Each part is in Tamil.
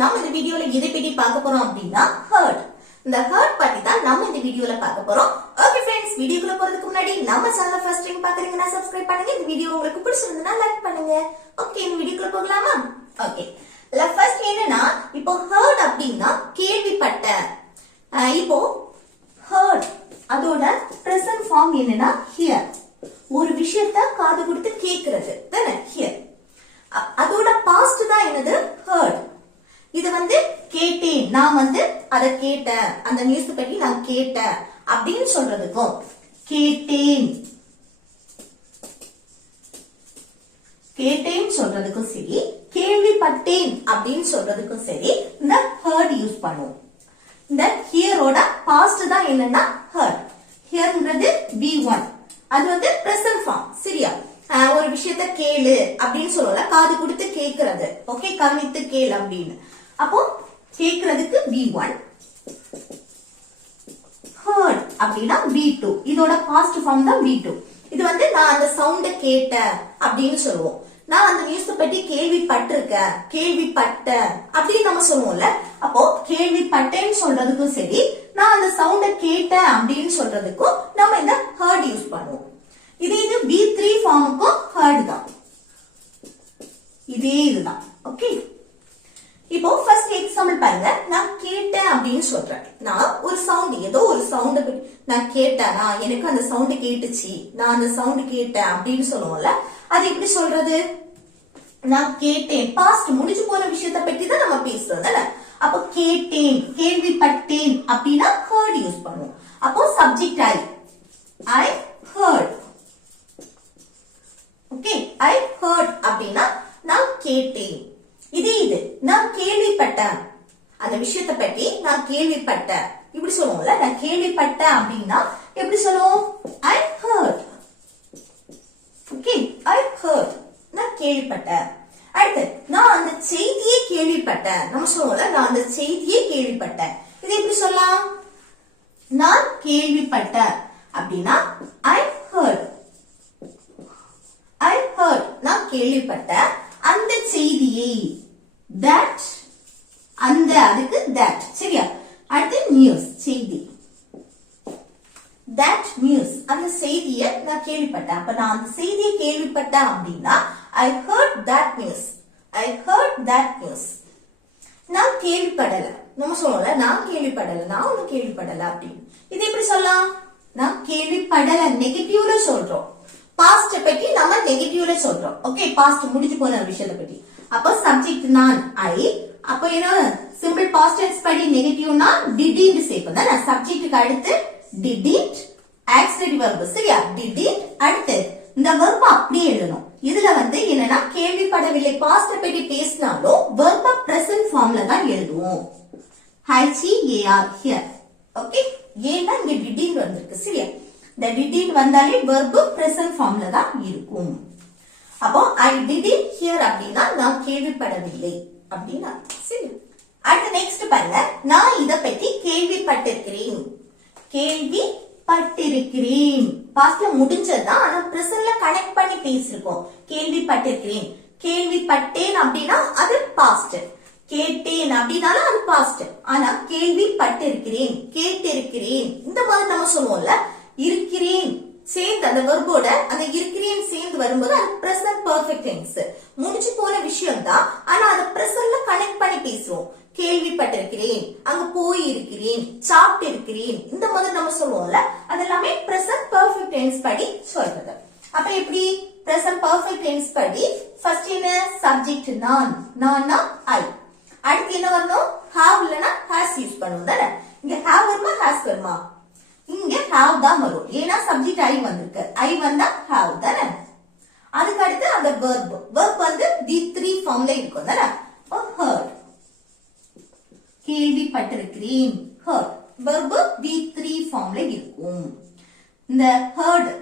நம்ம இந்த வீடியோல எதை பத்தி பார்க்க போறோம் அப்படின்னா ஹர்ட். இந்த ஹர்ட் பத்தி தான் நம்ம இந்த வீடியோல பார்க்க போறோம். ஓகே फ्रेंड्स, வீடியோக்குள்ள போறதுக்கு முன்னாடி நம்ம சேனலை ஃபர்ஸ்ட் டைம் பாக்குறீங்கன்னா சப்ஸ்கிரைப் பண்ணுங்க. இந்த வீடியோ உங்களுக்கு பிடிச்சிருந்தா லைக் பண்ணுங்க. ஓகே, இந்த வீடியோக்குள்ள போகலாமா? ஓகே, ஃபர்ஸ்ட் என்னன்னா இப்போ ஹர்ட் அப்படின்னா கேள்விப்பட்ட. இப்போ ஹர்ட் அதோட பிரசன்ட் ஃபார்ம் என்னன்னா ஹியர். ஒரு விஷயத்தை காது கொடுத்து கேக்குறது தானே ஹியர். அதோட பாஸ்ட் தான் என்னது ஹர்ட். இது கேட்டேன், நான் அதை கேட்டேன், அந்த நியூஸ் பத்தி நான் கேட்டேன் அப்படின்னு சொல்றதுக்கும் கேட்டேன் கேட்டேன் சொல்றதுக்கும் சரி, கேள்விப்பட்டேன் அப்படின்னு சொல்றதுக்கும் சரி இந்த ஹர்ட் யூஸ் பண்ணுவோம். இந்த ஹியரோட பாஸ்ட் தான் என்னன்னா ஹர்ட். ஹியர்ங்கிறது V1, அது பிரசன்ட் ஃபார்ம். சரியா? ஒரு விஷயத்த கேளு அப்படின்னு சொல்லல, காது கொடுத்து கேக்குறது. ஓகே, கவனித்து கேளு அப்படின்னு. அப்போ கேக்குறதுக்கு V1, ஹர்ட் அப்படின்னா V2. இதோட பாஸ்ட் ஃபார்ம் தான் V2. இது நான் அந்த சவுண்ட கேட்டேன் அப்படின்னு சொல்லுவோம். நான் அந்த நியூஸ் பத்தி கேள்விப்பட்டிருக்கேன், கேள்விப்பட்ட அப்படின்னு நம்ம சொல்லுவோம்ல. அப்போ கேள்விப்பட்டேன்னு சொல்றதுக்கும் சரி, நான் அந்த சவுண்ட கேட்டேன் அப்படின்னு சொல்றதுக்கும் நம்ம இந்த ஹர்ட் யூஸ் பண்ணுவோம். இது V3 ஃபார்முக்கும் ஹர்ட் தான். இதே இதுதான். ஓகே, இப்போ ஃபர்ஸ்ட் எக்ஸாம்பிள் பாருங்க. நான் கேட்டேன் அப்படின்னு சொல்றேன். நான் ஒரு சவுண்ட், ஏதோ ஒரு சவுண்ட் நான் கேட்டேன், எனக்கு அந்த சவுண்ட் கேட்டுச்சு, நான் அந்த சவுண்ட் கேட்டேன் அப்படின்னு சொல்லுவோம்ல. அது எப்படி சொல்றது? நான் கேட்டேன், பாஸ்ட் முடிஞ்சு போன விஷயத்தை பத்தி தான் நம்ம பேசுறோம். அப்போ கேட்டேன், கேள்விப்பட்டேன் அப்படின்னா ஹர்ட் யூஸ் பண்ணுவோம். அப்போ subject I heard. Okay, I heard அப்படின்னா நான் கேட்டேன். இது நான் கேள்விப்பட்டேன், அந்த விஷயத்தை பத்தி நான் கேள்விப்பட்டேன் இப்படி சொல்லுவோம்ல. நான் கேள்விப்பட்டேன் அப்படின்னா எப்படி சொல்லுவோம்? I heard. Okay, I heard, நான் கேள்விப்பட்டேன். அடுத்து நான் அந்த செய்தியை கேள்விப்பட்டேன். நம்ம சொல்லுவோம்ல, நான் அந்த செய்தியை கேள்விப்பட்டேன். இது எப்படி சொல்லலாம்? நான் கேள்விப்பட்டேன் அப்படின்னா ஐ ஹர்ட். ஐ ஹர்ட், நான் கேள்விப்பட்டேன் அந்த செய்தியை. that, அந்த, அதுக்கு that. சரியா? அடுத்து நியூஸ், செய்தி. that news, அந்த செய்தியை நான் கேள்விப்பட்டேன். அப்ப நான் அந்த செய்தியை கேள்விப்பட்டேன் அப்படின்னா I heard that news. I heard that news. நான் கேள்விப்படல. நம்ம சொல்லுவோம்ல, நான் கேள்விப்படல, நான் ஒண்ணு கேள்விப்படல அப்படின்னு. இது எப்படி சொல்லலாம்? நான் கேள்விப்படல நெகட்டிவ்ல சொல்றோம். பாஸ்ட் பத்தி நம்ம நெகட்டிவ்ல சொல்றோம். ஓகே, பாஸ்ட் முடிஞ்சு போன விஷயத்தை பத்தி. அப்போ சப்ஜெக்ட் நான் ஐ. அப்போ என்ன சிம்பிள் பாஸ்ட் டென்ஸ் படி நெகட்டிவ்னா டிட்ன்ட் சேர்ப்போம் தானே. சப்ஜெக்ட்டுக்கு அடுத்து டிட், ஆக்சிலரி வெர்ப். சரியா? டிட். அடுத்து இந்த வெர்ப் அப்படியே எழுதணும். இதுல என்னன்னா கேள்விப்படவில்லை பாஸ்ட் பத்தி பேசினாலும் வெர்ப பிரசன்ட் ஃபார்ம்ல தான் எழுதுவோம். HEAR here. ஓகே, ஏன்னா இங்க டிட் வந்திருக்கு. சரியா? இந்த டிட் வந்தாலே வெர்ப் பிரசன்ட் ஃபார்ம்ல தான் இருக்கும். அப்போ I didn't hear அப்படின்னா நான் கேள்விப்படவில்லை அப்படின்னா. சரி, அடுத்து நெக்ஸ்ட் பாருங்க. நான் இத பத்தி கேள்விப்பட்டிருக்கிறேன். கேள்விப்பட்டிருக்கிறேன் பாஸ்ட்ல முடிஞ்சதுதான், ஆனா பிரசன்ட்ல கனெக்ட் பண்ணி பேசிருக்கோம். கேள்விப்பட்டிருக்கிறேன். கேள்விப்பட்டேன் அப்படின்னா அது பாஸ்ட். கேட்டேன் அப்படின்னாலும் அது பாஸ்ட். ஆனா கேள்விப்பட்டிருக்கிறேன், கேட்டிருக்கிறேன் இந்த மாதிரி நம்ம சொல்லுவோம்ல. இருக்கிறேன் சேர்ந்து அந்த வெர்போட அந்த இருக்கிறேன் சேர்ந்து வரும்போது அது பிரசன்ட் பெர்ஃபெக்ட் டென்ஸ். முடிஞ்சு போன விஷயம் தான், ஆனா அதை பிரசன்ட்ல கனெக்ட் பண்ணி பேசுவோம். கேள்விப்பட்டிருக்கிறேன், அங்க போய் இருக்கிறேன், சாப்பிட்டு இருக்கிறேன் இந்த மாதிரி நம்ம சொல்லுவோம்ல. அது எல்லாமே பிரசன்ட் பெர்ஃபெக்ட் டென்ஸ் படி சொல்றது. அப்ப எப்படி பிரசன்ட் பெர்ஃபெக்ட் டென்ஸ் படி ஃபர்ஸ்ட் என்ன? சப்ஜெக்ட் நான், நான்னா ஐ. அடுத்து என்ன வரணும்? ஹாவ் இல்லனா ஹாஸ் யூஸ் பண்ணுவோம் தானே. இங்க ஹாவ் வருமா ஹாஸ் வருமா? இங்க ஹாவ் தான் வரும். ஏன்னா சப்ஜெக்ட் ஐ வந்திருக்கு. ஐ வந்தா ஹாவ் தானே. அதுக்கு அடுத்து அந்த வெர்ப். வெர்ப் V3 ஃபார்ம்ல இருக்கும் தானே. ஹர்ட், கேள்விப்பட்டிருக்கிறேன். ஹர்ட் வெர்ப் V3 ஃபார்ம்ல இருக்கும். இந்த heard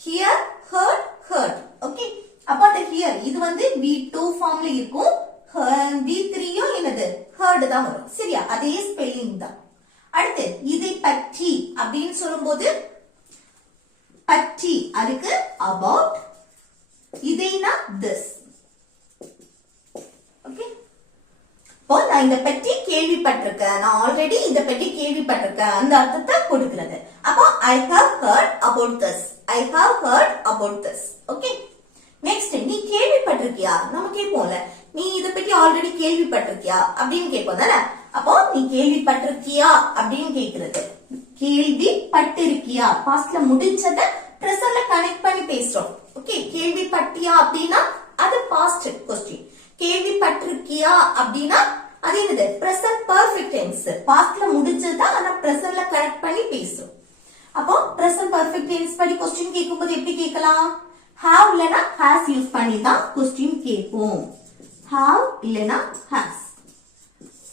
hear, heard, heard. Okay, அப்ப அந்த ஹியர் இது V2 ஃபார்ம்ல இருக்கும். V3யும் என்னது ஹர்ட் தான் வரும். சரியா? அதே ஸ்பெல்லிங் தான். அடுத்து இதை பற்றி அப்படின்னு சொல்லும்போது பற்றி, அதுக்கு about, இதைனா this. ஓகே, இப்போ நான் நான் இத பற்றி கேள்விப்பட்டிருக்கேன், நான் ஆல்ரெடி இத பற்றி கேள்விப்பட்டிருக்கேன் அந்த அர்த்தத்தை கொடுக்கிறது. அப்போ I have heard about this. I have heard about this. Okay, next நீ கேள்விப்பட்டிருக்கியா? நம்ம கேட்போம்ல, நீ இத பத்தி ஆல்ரெடி கேள்விப்பட்டிருக்கியா அப்படின்னு கேட்போம் தானே. அப்போ நீ கேள்விப்பட்டிருக்கியா அப்படின்னு கேக்குறது. கேள்விப்பட்டிருக்கியா பாஸ்ட்ல முடிஞ்சத பிரசன்ட்ல கனெக்ட் பண்ணி பேசுறோம். ஓகே, கேள்விப்பட்டியா அப்படின்னா அது பாஸ்ட் கொஸ்டின். கேள்விப்பட்டிருக்கியா அப்படின்னா அது என்னது? Present perfect tense. பாஸ்ட்ல முடிஞ்சதா ஆனா பிரசன்ட்ல கனெக்ட் பண்ணி பேசுறோம். அப்போ பிரசன்ட் பெர்ஃபெக்ட் டென்ஸ் படி கொஸ்டின் கேட்கும்போது எப்படி கேட்கலாம்? have இல்லனா has யூஸ் பண்ணி தான் கொஸ்டின் கேட்போம். have இல்லனா has.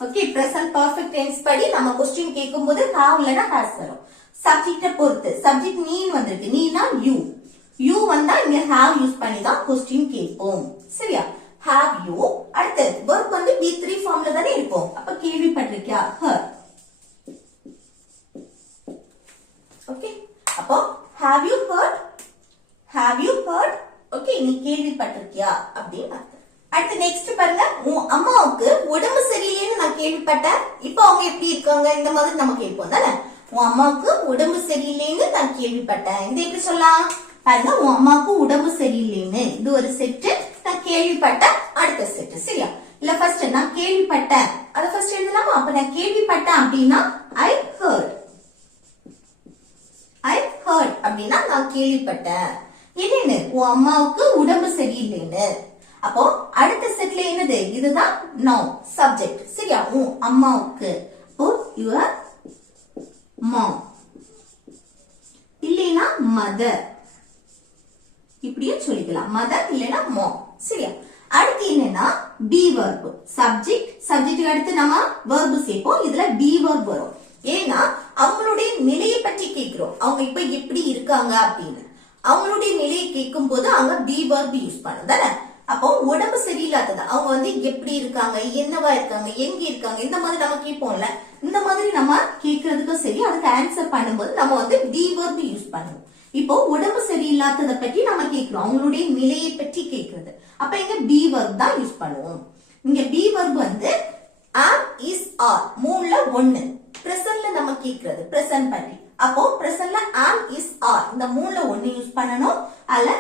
Okay, present perfect tense படி நம்ம கொஸ்டின் கேட்கும்போது have இல்லனா has வரும். சப்ஜெக்ட்ட பொறுத்து, சப்ஜெக்ட் நீ வந்திருக்கு, நீனா you. you வந்தா இங்க have யூஸ் பண்ணி தான் கொஸ்டின் கேட்போம். சரியா? have you. அடுத்து verb வந்து be3 ஃபார்ம்ல தானே இருக்கும். அப்ப கேள்விப்பட்டிருக்கியா? heard. ஓகே, அப்போ have you heard? have you heard? Okay, நீ கேள்விப்பட்டிருக்கியா அப்படின்னு அர்த்தம். அடுத்து நெக்ஸ்ட் பாருங்க, உன் அம்மாவுக்கு உடம்பு சரியில்லைன்னு நான் கேள்விப்பட்டேன், இப்போ அவங்க எப்படி இருக்காங்க, இந்த மாதிரி நம்ம கேட்போம் தானே. உன் அம்மாவுக்கு உடம்பு சரியில்லைன்னு நான் கேள்விப்பட்டேன், இது எப்படி சொல்லலாம்? பாருங்க, உன் அம்மாவுக்கு உடம்பு சரியில்லைன்னு இது ஒரு செட்டு, நான் கேள்விப்பட்டேன் அடுத்த செட்டு. சரியா? இல்ல ஃபர்ஸ்ட் நான் கேள்விப்பட்டேன் அத ஃபர்ஸ்ட் எழுதலாமா? அப்ப நான் கேள்விப்பட்டேன் அப்படின்னா I heard. I heard அப்படின்னா நான் கேள்விப்பட்டேன். என்னன்னு? உன் அம்மாவுக்கு உடம்பு சரியில்லைன்னு. அப்போ அடுத்த செட்ல என்னது? இதுதான் noun சப்ஜெக்ட். சரியா? உன் அம்மாவுக்கு. அப்போ your mom. இல்லைனா mother. இப்படியும் சொல்லிக்கலாம், மதர் இல்லனா mom. சரியா? அடுத்து என்னன்னா be verb. சப்ஜெக்ட் அடுத்து நம்ம verb சேர்ப்போம். இதுல be verb வரும். ஏன்னா அவங்களுடைய நிலையை பற்றி கேக்குறோம், அவங்க இப்ப எப்படி இருக்காங்க அப்படின்னு. அவங்களுடைய நிலையை கேட்கும் போது அவங்க be verb யூஸ் பண்ணும் தானே. அப்போ உடம்பு சரியில்லாதது, அவங்க வந்து எப்படி இருக்காங்க, என்னவா இருக்காங்க, எங்க இருக்காங்க, இந்த மாதிரி நம்ம கேட்போம்ல. இந்த மாதிரி நம்ம கேட்கறதுக்கும் சரி, அதுக்கு ஆன்சர் பண்ணும்போது நம்ம வந்து be verb யூஸ் பண்ணுவோம். இப்போ உடம்பு சரியில்லாததை பற்றி நம்ம கேட்கிறோம், அவங்களுடைய நிலையை பற்றி கேட்கறது. அப்ப இங்க be verb தான் யூஸ் பண்ணுவோம். இங்க be verb வந்து am, is, are மூணுல ஒண்ணு. பிரசன்ட்ல நம்ம கேட்கறது பிரசன்ட் பற்றி. அப்போ பிரசன்ட்ல am, is, are இந்த மூணுல ஒண்ணு யூஸ் பண்ணணும். அல்ல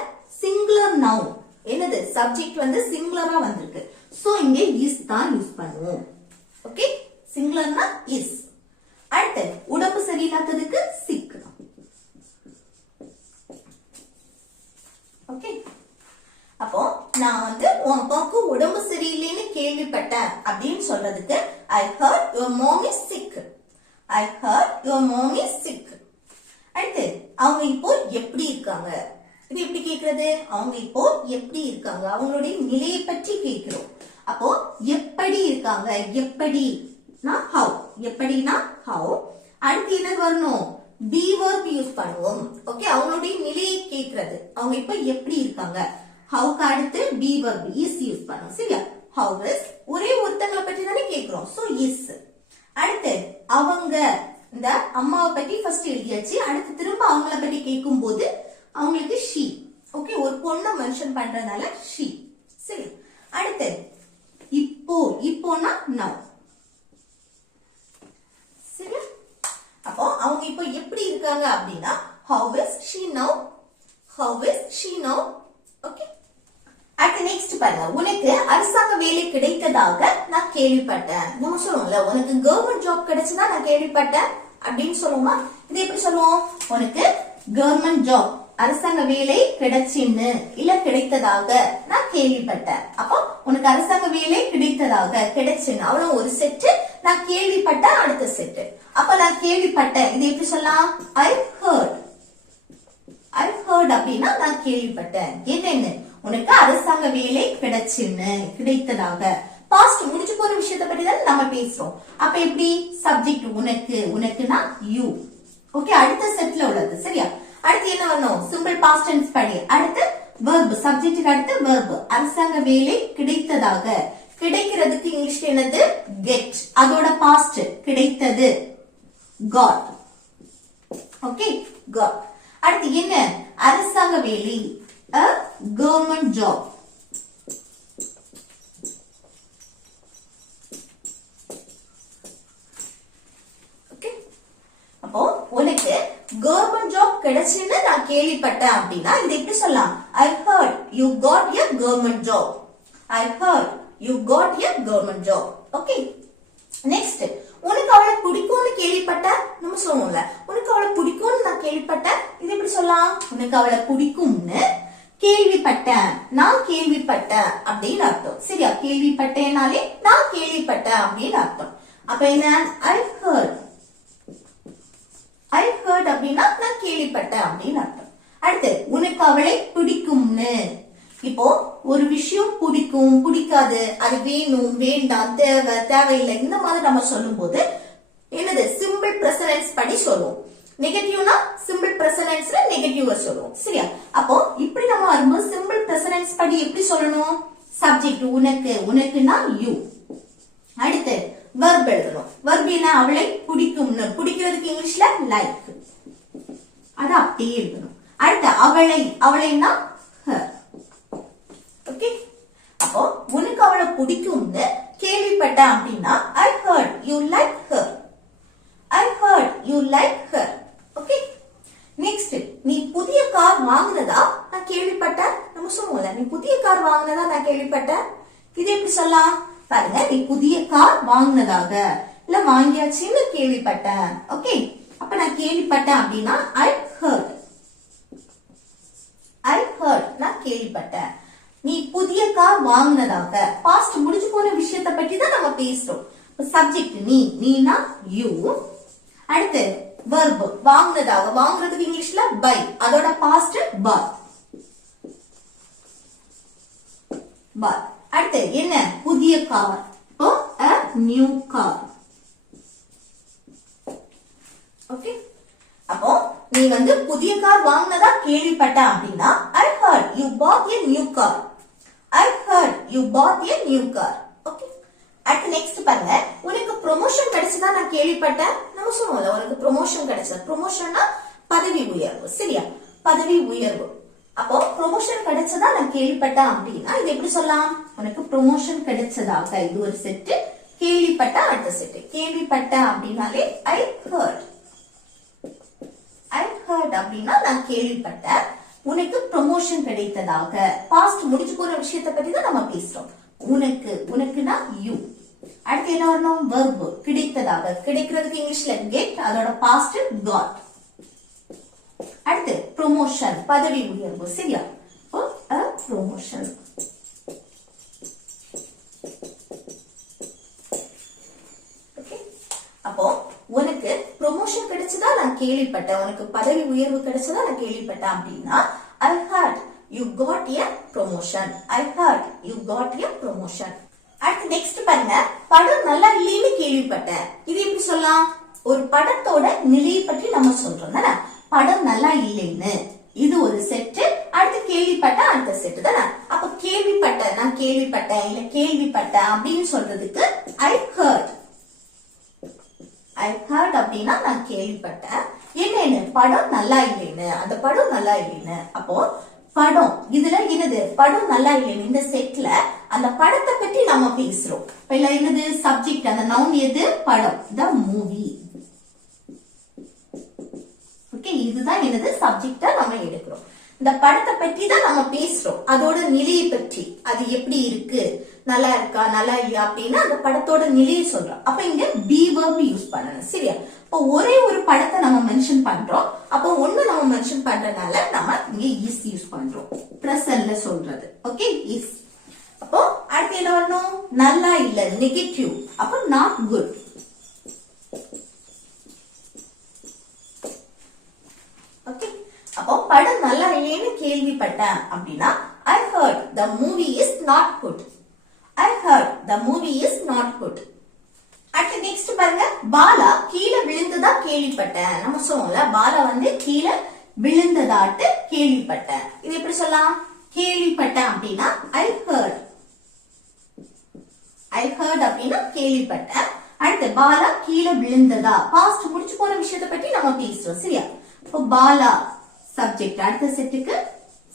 சிங்குலர் noun. என்னது? சப்ஜெக்ட் வந்து சிங்குலரா வந்திருக்கு. சோ இங்க is தான் யூஸ் பண்ணுவோம். ஓகே, சிங்குலர்னா is. அடுத்து உடம்பு சரியில்லாததுக்கு sick. ஓகே, அப்போ நான் வந்து உன் அப்பாவுக்கு உடம்பு சரியில்லைன்னு கேள்விப்பட்டேன் அப்படின்னு சொல்றதுக்கு I heard your mom is sick. I heard your mom is sick. அடுத்து அவங்க இப்போ எப்படி இருக்காங்க, இது எப்படி கேக்குறது? அவங்க இப்போ எப்படி இருக்காங்க, அவங்களுடைய நிலையை பற்றி கேட்கிறோம். அப்போ எப்படி இருக்காங்க, எப்படினா how. எப்படினா how. அடுத்து என்ன வரணும்? be verb யூஸ் பண்ணுவோம். ஓகே, அவங்களுடைய நிலையை கேக்குறது, அவங்க இப்ப எப்படி இருக்காங்க. how க்கு அடுத்து be verb is யூஸ் பண்ணுவோம். சரியா? how is ஒரே ஒருத்தங்களை பற்றி தானே கேக்குறோம், so is. அடுத்து அவங்க, இந்த அம்மாவை பத்தி ஃபர்ஸ்ட் எழுதியாச்சு. அடுத்து திரும்ப அவங்கள பத்தி கேட்கும் போது அவங்களுக்கு she. ஓகே, ஒரு பொண்ணை மென்ஷன் பண்றதுனால she. சரி, அடுத்து இப்போனா now. சரி, அப்போ அவங்க இப்போ எப்படி இருக்காங்க அப்படின்னா how is she now? How is she now? Okay, அடுத்து நெக்ஸ்ட் பாருங்க, உனக்கு அரசாங்க வேலை கிடைத்ததாக நான் கேள்விப்பட்டேன். நம்ம சொல்லுவோம்ல, உனக்கு கவர்மெண்ட் ஜாப் கிடைச்சதா நான் கேள்விப்பட்டேன் அப்படின்னு சொல்லுவோமா? இது எப்படி சொல்லுவோம்? உனக்கு கவர்மெண்ட் ஜாப், அரசாங்க வேலை கிடைச்சின்னு இல்ல கிடைத்ததாக நான் கேள்விப்பட்டேன். அப்போ உனக்கு அரசாங்க வேலை கிடைத்ததாக, கிடைச்சின்னு அவ்வளவு ஒரு செட்டு. நான் கேள்விப்பட்டேன் அடுத்த செட்டு. அப்ப நான் கேள்விப்பட்டேன், இது எப்படி சொல்லலாம்? I heard. I heard அப்படின்னா நான் கேள்விப்பட்டேன். என்னன்னு? உனக்கு அரசாங்க வேலை கிடைச்சின்னு, கிடைத்ததாக. பாஸ்ட் முடிஞ்சு போற விஷயத்தை பத்தி தான் நம்ம பேசுறோம். அப்ப எப்படி? சப்ஜெக்ட் உனக்கு, உனக்குனா you. ஓகே, அடுத்த செட்ல உள்ளது. சரியா? அடுத்து என்ன வரணும்? சிம்பிள் பாஸ்ட் டென்ஸ் படி. அடுத்து verb, சப்ஜெக்ட்டுக்கு அடுத்து verb. அரசாங்க வேலை கிடைத்ததாக. கிடைக்கிறதுக்கு இங்கிலீஷ்ல என்னது? get. அதோட பாஸ்ட் கிடைத்தது got. Okay, got. அடுத்து என்ன? அரசாங்க வேலை, a government job. Government job கிடைச்சுன்னு நான் கேள்விப்பட்டேன் அப்படின்னா இது எப்படி சொல்லலாம்? I heard you got a government job. I heard you got a government job. Okay. Next, உனக்கு அவளை பிடிக்கும்னு கேள்விப்பட்ட நம்ம சொல்லுவோம்ல, உனக்கு அவளை பிடிக்கும்னு நான் கேள்விப்பட்டேன். இது எப்படி சொல்லலாம்? உனக்கு அவளை பிடிக்கும்னு கேள்விப்பட்டேன், நான் கேள்விப்பட்டேன் அப்படின்னு அர்த்தம். சரியா? கேள்விப்பட்டேனாலே நான் கேள்விப்பட்டேன் அப்படின்னு அர்த்தம். அப்ப என்ன? I heard. I heard அப்படின்னா நான் கேள்விப்பட்டேன் அப்படின்னு அர்த்தம். அடுத்து உனக்கு அவளை பிடிக்கும்னு. இப்போ ஒரு விஷயம் பிடிக்கும், பிடிக்காது, அது வேணும், வேண்டாம், தேவை, தேவையில்லை, இந்த மாதிரி நம்ம சொல்லும் போது என்னது? சிம்பிள் பிரசனன்ஸ் படி சொல்லுவோம். நெகட்டிவ்னா சிம்பிள் பிரசனன்ஸ்ல நெகட்டிவ் சொல்லுவோம். சரியா? அப்போ இப்படி நம்ம வரும்போது சிம்பிள் பிரசனன்ஸ் படி எப்படி சொல்லணும்? சப்ஜெக்ட் உனக்கு, உனக்குன்னா யூ. அடுத்து verb எழுதணும். verb என்ன? அவளை பிடிக்கும்னு. பிடிக்கிறதுக்கு இங்கிலீஷ்ல லைக். அது அப்படியே எழுதணும். அடுத்து அவளை, அவளைன்னா her. ஓகே. அப்போ உனக்கு அவளை பிடிக்கும்னு கேள்விப்பட்டேன் அப்படின்னா I heard you like her. I heard you like her. Okay. Next, நீ புதிய கார் வாங்குனதா நான் கேள்விப்பட்டேன். நம்ம சொல்லுவோம்ல, நீ புதிய கார் வாங்குனதா நான் கேள்விப்பட்டேன். இது எப்படி சொல்லலாம்? பாருங்க, நீ புதிய கார் வாங்கினதாக இல்ல வாங்கியாச்சுன்னு கேள்விப்பட்டேன். ஓகே. அப்ப நான் கேள்விப்பட்டேன் அப்படின்னா I heard. I heard நான் கேள்விப்பட்டேன். நீ புதிய கார் வாங்கினதாக பாஸ்ட் முடிஞ்சு போன விஷயத்தை பத்தி தான் நம்ம பேசுறோம். சப்ஜெக்ட் நீ, நீனா யூ. அடுத்து verb வாங்கினதாக, வாங்குறதுக்கு இங்கிலீஷ்ல பை, அதோட பாஸ்ட் bought. bought. அடுத்து என்ன? புதிய கார். இப்போ a new car. ஓகே. அப்போ நீ வந்து புதிய கார் வாங்குனதா கேள்விப்பட்ட அப்படின்னா I heard you bought a new car. I heard you bought a new car. Okay. அடுத்து நெக்ஸ்ட் பாருங்க, உனக்கு ப்ரமோஷன் கிடைச்சதா நான் கேள்விப்பட்டேன். நம்ம சொல்லுவோம்ல, உனக்கு ப்ரமோஷன் கிடைச்சது. ப்ரமோஷன்னா பதவி உயர்வு. சரியா? பதவி உயர்வு. அப்போ ப்ரமோஷன் கிடைச்சதா நான் கேள்விப்பட்டேன் அப்படின்னா இது எப்படி சொல்லலாம்? உனக்கு ப்ரமோஷன் கிடைச்சதாக. இது ஒரு செட். கேள்விப்பட்ட அடுத்த செட். கேள்விப்பட்ட அப்படின்னாலே I heard. I heard அப்படின்னா நான் கேள்விப்பட்டேன். உனக்கு ப்ரமோஷன் கிடைத்ததாக. பாஸ்ட் முடிஞ்சு போற விஷயத்தை பத்தி தான் நம்ம பேசுறோம். உனக்கு, உனக்குன்னா யூ. அடுத்து என்ன வரணும்? verb கிடைத்ததாக. கிடைக்கிறதுக்கு இங்கிலீஷ்ல get, அதோட பாஸ்ட் got. அடுத்து ப்ரமோஷன் பதவி உயர்வு. சரியா? ப்ரமோஷன். அப்போ உனக்கு ப்ரமோஷன் கிடைச்சதா நான் கேள்விப்பட்டேன், உனக்கு பதவி உயர்வு கிடைச்சதா நான் கேள்விப்பட்டேன் அப்படின்னா I heard you got a promotion. I heard you got a promotion. அடுத்து நெக்ஸ்ட் பாருங்க, படம் நல்லா இல்லைன்னு கேள்விப்பட்டேன். இது எப்படி சொல்லலாம்? ஒரு படத்தோட நிலையை பற்றி நம்ம சொல்றோம் தானே. படம் நல்லா இல்லைன்னு இது ஒரு செட். அடுத்து கேள்விப்பட்ட அடுத்த செட் தானே. அப்ப கேள்விப்பட்ட, நான் கேள்விப்பட்டேன் இல்ல கேள்விப்பட்டேன் அப்படின்னு சொல்றதுக்கு I heard. I heard அப்படின்னா நான் கேள்விப்பட்டேன். என்னன்னு? படம் நல்லா இல்லைன்னு. அந்த படம் நல்லா இல்லைன்னு. அப்போ படம் இதுல என்னது? படம் நல்லா இல்லைன்னு இந்த செட்ல அந்த படத்தை பற்றி நம்ம பேசுறோம். இப்ப இல்ல என்னது? சப்ஜெக்ட், அந்த நவுன் எது? படம். the movie. ஓகே. இதுதான் என்னது? சப்ஜெக்டா நம்ம எடுக்கிறோம். இந்த படத்தை பற்றி தான் நம்ம பேசுறோம். அதோட நிலையை பற்றி, அது எப்படி இருக்கு, நல்லா இருக்கா, நல்லா இல்லையா அப்படின்னா அந்த படத்தோட நிலையை சொல்றோம். அப்ப இங்க be verb யூஸ் பண்ணணும். சரியா? இப்போ ஒரே ஒரு படத்தை நம்ம மென்ஷன் பண்றோம். அப்போ ஒண்ணு நம்ம மென்ஷன் பண்றதுனால நம்ம இங்க is யூஸ் பண்றோம். பிரசன்ட்ல சொல்றது. ஓகே. is. அப்போ அடுத்து என்ன வரணும்? நல்லா இல்ல, நெகட்டிவ். அப்போ not good. ஓகே. அப்போ படம் நல்லா இல்லைன்னு கேள்விப்பட்டேன் அப்படின்னா I heard the movie is not good. I heard the movie is not good. அடுத்து நெக்ஸ்ட் பாருங்க, பாலா கீழே விழுந்ததா கேள்விப்பட்டேன். நம்ம சொல்லுவோம்ல, பாலா வந்து கீழே விழுந்ததாட்டு கேள்விப்பட்டேன். இது எப்படி சொல்லலாம்? கேள்விப்பட்டேன் அப்படின்னா I heard. I heard அப்படின்னா கேள்விப்பட்டேன். அடுத்து பாலா கீழே விழுந்ததா, பாஸ்ட் முடிச்சு போன விஷயத்தை பற்றி நம்ம பேசுறோம். சரியா? இப்போ பாலா சப்ஜெக்ட். அடுத்த செட்டுக்கு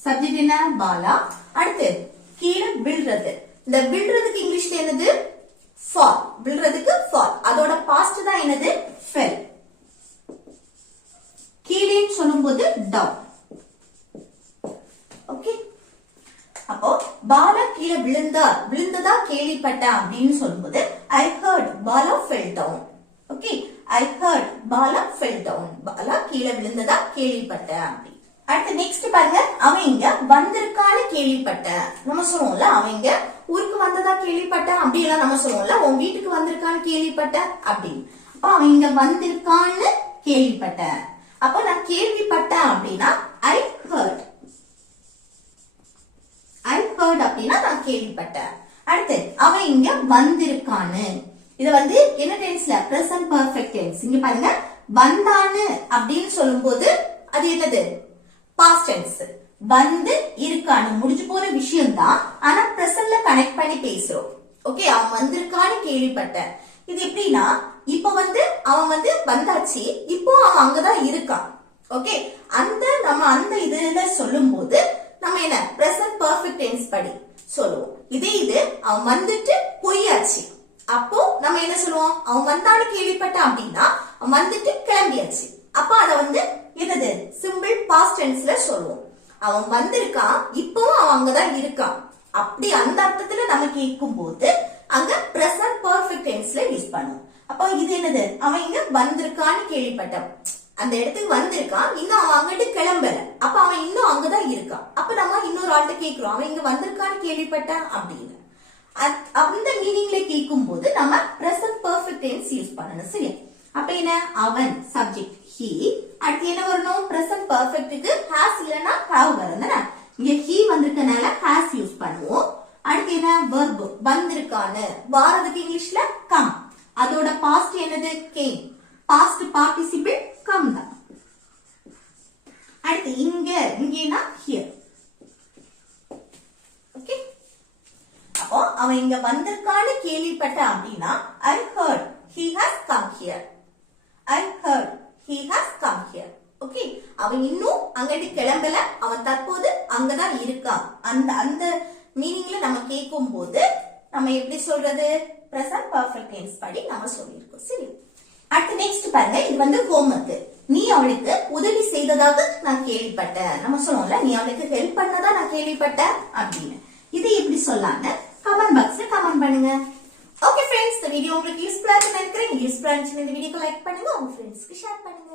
சப்ஜெக்ட் என்ன? பாலா. அடுத்து கீழே விழுறது. இந்த விழுறதுக்கு இங்கிலீஷ்ல என்னது? fall. விழுறதுக்கு fall. அதோட பாஸ்ட் தான் என்னது? fell. கீழே விழுந்ததா கேள்விப்பட்டேன் அப்படின்னு சொல்லும்போது I heard Bala fell down. Okay, I heard Bala fell down. Bala கீழே விழுந்ததா கேள்விப்பட்டேன் அப்படி. அடுத்து நெக்ஸ்ட் பாருங்க, அவன் இங்க வந்திருக்கான்னு கேள்விப்பட்டேன். நம்ம சொல்லுவோம்ல, அவன் இங்க ஊருக்கு வந்ததா கேள்விப்பட்டேன் அப்படி எல்லாம் நம்ம சொல்லுவோம்ல, உன் வீட்டுக்கு வந்திருக்கான்னு கேள்விப்பட்டேன் அப்படின்னு. அப்ப அவன் இங்க வந்திருக்கான்னு கேள்விப்பட்டேன். அப்ப நான் கேள்விப்பட்டேன் அப்படின்னா I heard. I heard அப்படின்னா நான் கேள்விப்பட்டேன். அடுத்து அவன் இங்க வந்திருக்கான்னு, இது வந்து என்ன டென்ஸ்ல? Present perfect tense. இங்க பாருங்க, வந்தான்னு அப்படின்னு சொல்லும்போது அது என்னது? Past tense. வந்து இருக்கான்னு முடிஞ்சு போற விஷயம் தான், ஆனா பிரசன்ட்ல கனெக்ட் பண்ணி பேசுறோம். ஓகே, அவன் வந்திருக்கான்னு கேள்விப்பட்டேன். இது எப்படின்னா, இப்ப வந்து அவன் வந்து வந்தாச்சு, இப்போ அவன் அங்கதான் இருக்கான். ஓகே, நம்ம அந்த இதுல சொல்லும் போது நம்ம என்ன பிரசன்ட் பர்ஃபெக்ட் டென்ஸ் படி சொல்லுவோம். இது அவன் வந்துட்டு போயாச்சு, அப்போ நம்ம என்ன சொல்லுவோம்? அவன் வந்தான்னு கேள்விப்பட்டான் அப்படின்னா அவன் வந்துட்டு கிளம்பியாச்சு. அப்ப அத வந்து என்னது? சிம்பிள் பாஸ்ட் டென்ஸ்ல சொல்லுவோம். அவன் வந்திருக்கான், இப்பவும் அவன் அங்கதான் இருக்கான். அப்படி அந்த அர்த்தத்துல நம்ம கேட்கும் போது அங்க பிரசன்ட் பர்ஃபெக்ட் டென்ஸ்ல யூஸ் பண்ணுவோம். அப்போ இது என்னது? அவன் இங்க வந்திருக்கான்னு கேள்விப்பட்டான், அந்த இடத்துக்கு வந்திருக்கான், இன்னும் அவன் அங்கிட்டு கிளம்பல, அப்ப அவன் இன்னும் அங்கதான் இருக்கான். அப்ப நம்ம இன்னொரு ஆள்கிட்ட கேட்கிறோம், அவன் இங்க வந்திருக்கான்னு கேள்விப்பட்டான் அப்படின்னு. அந்த மீனிங்ல கேட்கும் போது நம்ம பிரசன்ட் பர்ஃபெக்ட் டென்ஸ் யூஸ் பண்ணணும். சரியா? அப்ப என்ன? அவன் சப்ஜெக்ட் he, அடுத்து என்ன வரணும்? பிரசன்ட் பர்ஃபெக்ட்டுக்கு has இல்லனா have வரணும். இங்க he வந்திருக்கனால has யூஸ் பண்ணுவோம். அடுத்து என்ன? verb வந்திருக்கான்னு, வாரதுக்கு இங்கிலீஷ்ல come, அதோட பாஸ்ட் என்னது? came, பாஸ்ட் பார்ட்டிசிபிள் come தான். அடுத்து இங்கனா here. ஓகே, அப்போ அவன் இங்க வந்திருக்கான்னு கேள்விப்பட்டான் அப்படின்னா I heard he has come here. I heard he has come here. Okay, அவன் இன்னும் அங்கிட்டு கிளம்பல, அவன் தற்போது அங்கதான் இருக்கான். அந்த மீனிங்ல நம்ம கேட்கும் போது நம்ம எப்படி சொல்றது? பிரசன்ட் பர்ஃபெக்ட் டென்ஸ் படி நம்ம சொல்லியிருக்கோம். சரி, அடுத்து நெக்ஸ்ட் பாருங்க, இது வந்து ஹோம்வொர்க். நீ அவளுக்கு உதவி செய்ததாக நான் கேள்விப்பட்டேன். நம்ம சொல்லுவோம்ல, நீ அவளுக்கு ஹெல்ப் பண்ணதா நான் கேள்விப்பட்டேன் அப்படின்னு. இது எப்படி சொல்லான்னு கமெண்ட் பாக்ஸ்ல கமெண்ட் பண்ணுங்க. ஓகே ஃப்ரெண்ட்ஸ், இந்த வீடியோ உங்களுக்கு யூஸ்ஃபுல்லா இருக்குன்னு நினைக்கிறேன். யூஸ்ஃபுல்லா இருந்துச்சுன்னா இந்த வீடியோக்கு லைக் பண்ணுங்க, உங்க ஃப்ரெண்ட்ஸ்க்கு ஷேர் பண்ணுங்க.